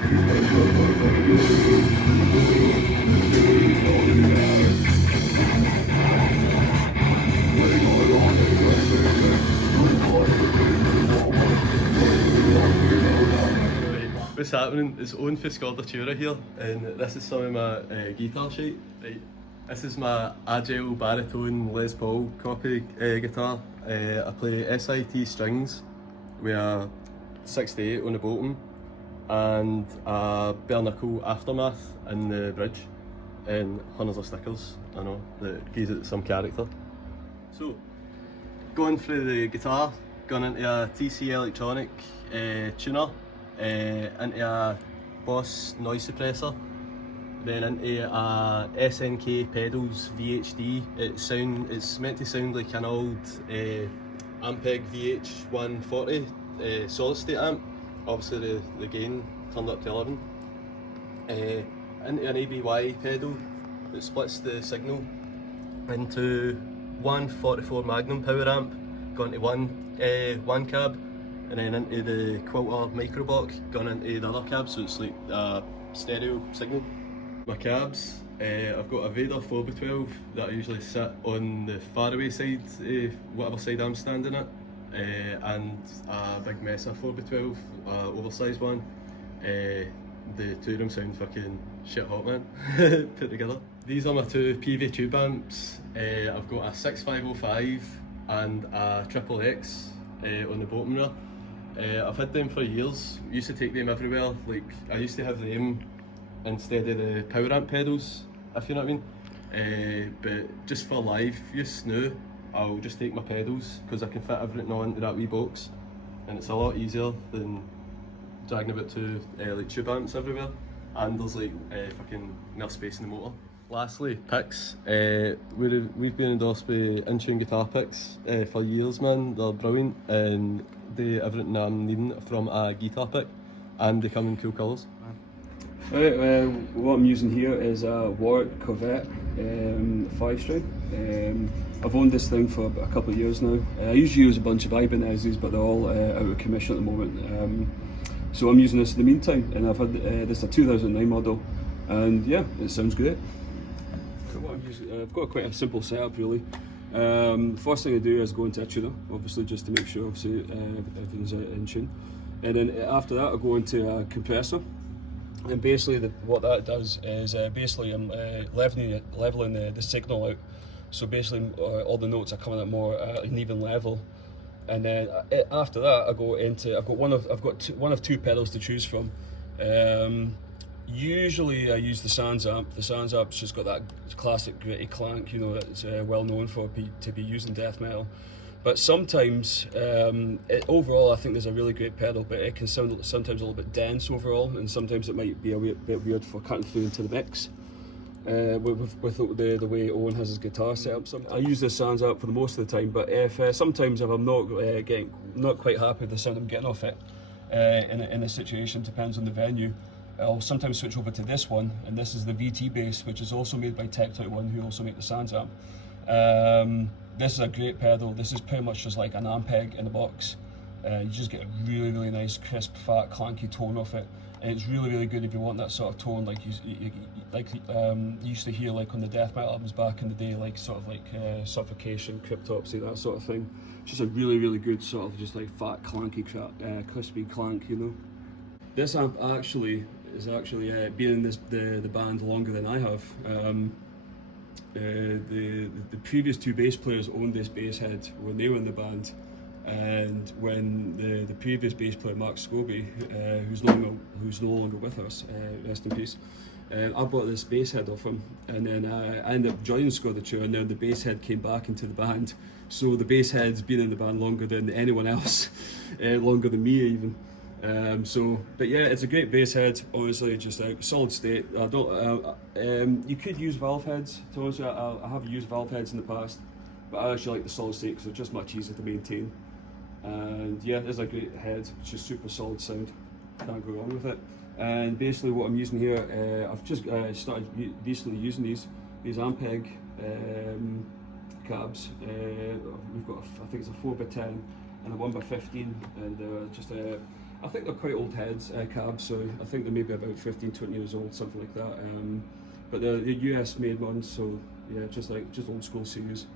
What's happening? It's Owen for Scordatura here, and this is some of my guitar shite. Right. This is my Agile baritone Les Paul copy guitar. I play SIT strings with a 68 on the bottom and a bare nickel aftermath in the bridge, and hundreds of stickers, I know, that gives it some character. So, going through the guitar, gone into a TC electronic tuner, into a Boss noise suppressor, then into a SNK pedals VHD. It's meant to sound like an old Ampeg VH140 solid state amp. Obviously the gain turned up to 11. Into an ABY pedal that splits the signal into one 44 Magnum power amp, gone to one cab, and then into the Quilter microbox, gone into the other cab, so it's like a stereo signal. My cabs, I've got a Vader 4x12 that I usually sit on the faraway side, whatever side I'm standing at, and a big Mesa 4x12, oversized one. The two of them sound fucking shit hot, man, put together. These are my two PV tube amps. I've got a 6505 and a Triple X on the bottom there. I've had them for years, used to take them everywhere. Like, I used to have them instead of the power amp pedals, if you know what I mean. But just for live use now, I'll just take my pedals because I can fit everything all into that wee box, and it's a lot easier than dragging about two like tube amps everywhere, and there's like fucking more space in the motor. Lastly, picks. We've been endorsed by in-tune guitar picks for years, man. They're brilliant and do everything I'm needing from a guitar pick, and they come in cool colours. Right, what I'm using here is a Warwick Corvette 5-string. I've owned this thing for a couple of years now. I usually use a bunch of Ibanez's, but they're all out of commission at the moment. So I'm using this in the meantime, and I've had this is a 2009 model, and yeah, it sounds great. So what I'm using, I've got quite a simple setup really. First thing I do is go into a tuner, obviously, just to make sure obviously everything's in tune, and then after that I go into a compressor. And basically what that does is basically I'm leveling the signal out, so basically all the notes are coming at more an even level. And then after that I go into, I've got one of two pedals to choose from. Usually I use the Sans amp. The Sans amp's just got that classic gritty clank, you know, that's well known for to be used in death metal. But sometimes, overall, I think there's a really great pedal, but it can sound sometimes a little bit dense overall, and sometimes it might be a bit weird for cutting through into the mix. With the way Owen has his guitar set up. I use this Sans amp for the most of the time, but sometimes if I'm not quite happy with the sound I'm getting off it, in a situation, depends on the venue, I'll sometimes switch over to this one, and this is the VT bass, which is also made by Tech 21, who also make the Sans amp. This is a great pedal. This is pretty much just like an Ampeg in a box. You just get a really, really nice, crisp, fat, clanky tone off it. And it's really, really good if you want that sort of tone, like you used to hear like on the death metal albums back in the day, like sort of like Suffocation, Cryptopsy, that sort of thing. Just a really, really good sort of just like fat, clanky, crispy clank, you know. This amp is actually been in the band longer than I have. The previous two bass players owned this bass head when they were in the band, and when the previous bass player Mark Scobie, who's no longer with us, rest in peace, I bought this bass head off him, and then I ended up joining Scordatura, and then the bass head came back into the band. So the bass head's been in the band longer than anyone else, longer than me even. But yeah, it's a great bass head. Honestly, just like solid state. I don't. You could use valve heads. To honestly, I have used valve heads in the past, but I actually like the solid state because they're just much easier to maintain. And yeah, it's a great head. It's just super solid sound. Can't go wrong with it. And basically, what I'm using here, I've just started recently using these Ampeg cabs. We've got I think it's a 4x10 and a 1x15, and just I think they're quite old heads, cabs, so I think they're maybe about 15, 20 years old, something like that. But they're US made ones, so yeah, just old school series.